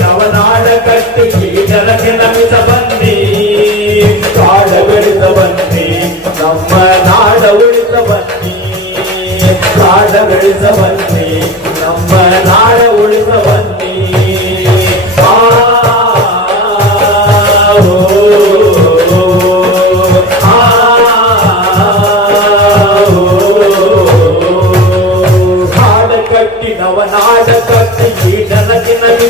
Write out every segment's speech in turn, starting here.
ನವನಾಳ ಕಟ್ಟಿ ಜನಕ್ಕೆ ನಮಿತ ಬಂದಿ ಕಾಳ ಬೆಳೆದ ಬಂದಿ ನಮ್ಮ ನಾಡ ಉಳಿತ ಬಂದಿ ಕಾಳ ಬೆಳೆದ ಬಂದಿ ನಮ್ಮ ನಾಡ ಉಳಿತ ಬಂದಿ ಆಡ ಕಟ್ಟಿ ನವನಾಡ ಕಟ್ಟಿ ಈ ಜನಕ್ಕೆ ನಮಿ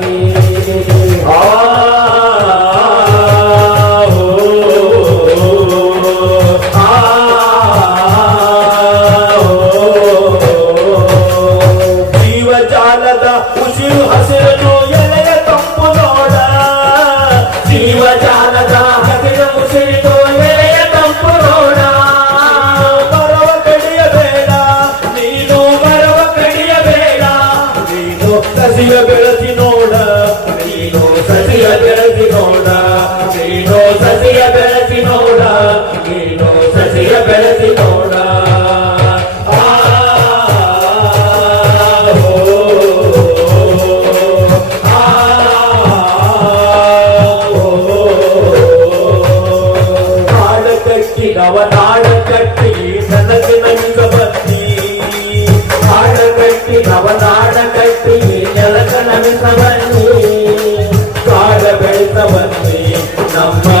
ಗೆಳತಿ ನೋಡ ನೀನೋ ಸಸಿಯ ಗೆಳತಿ ನೋಡ ನೀನೋ ಸಸಿಯ ಬೆಳತಿ ನೋಡ ನೀನೋ ಸಸಿಯ ಬೆಳತಿ ನೋಡ ಆಡ ಕಟ್ಟಿ ನವನಾಡ ಕಟ್ಟಿ ಸನಸಿನ ನಂಗ కట్టి నవనాడ కట్టి నెలక నవి సవన్నీ కాడ బెళ్తవన్నీ నమ్మ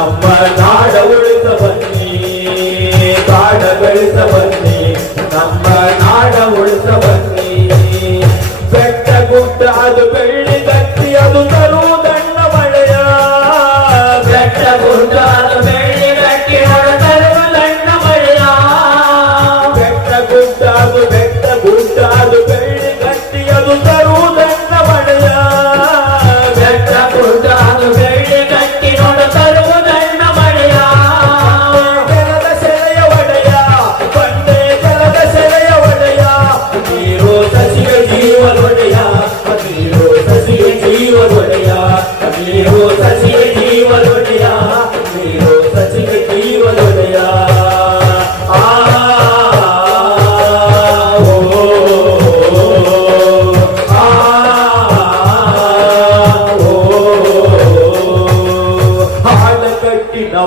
நம்ம நாட ஒழுத்த பண்ணி பாட கழுத்த பண்ணி நம்ம நாட ஒழுத்த பண்ணி பெட்ட கூட்ட அது பெண்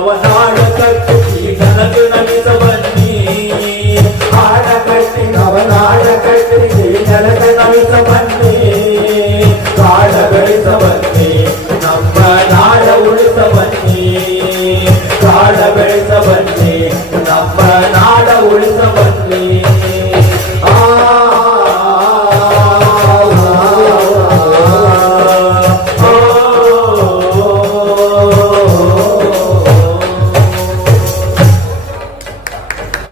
know what heart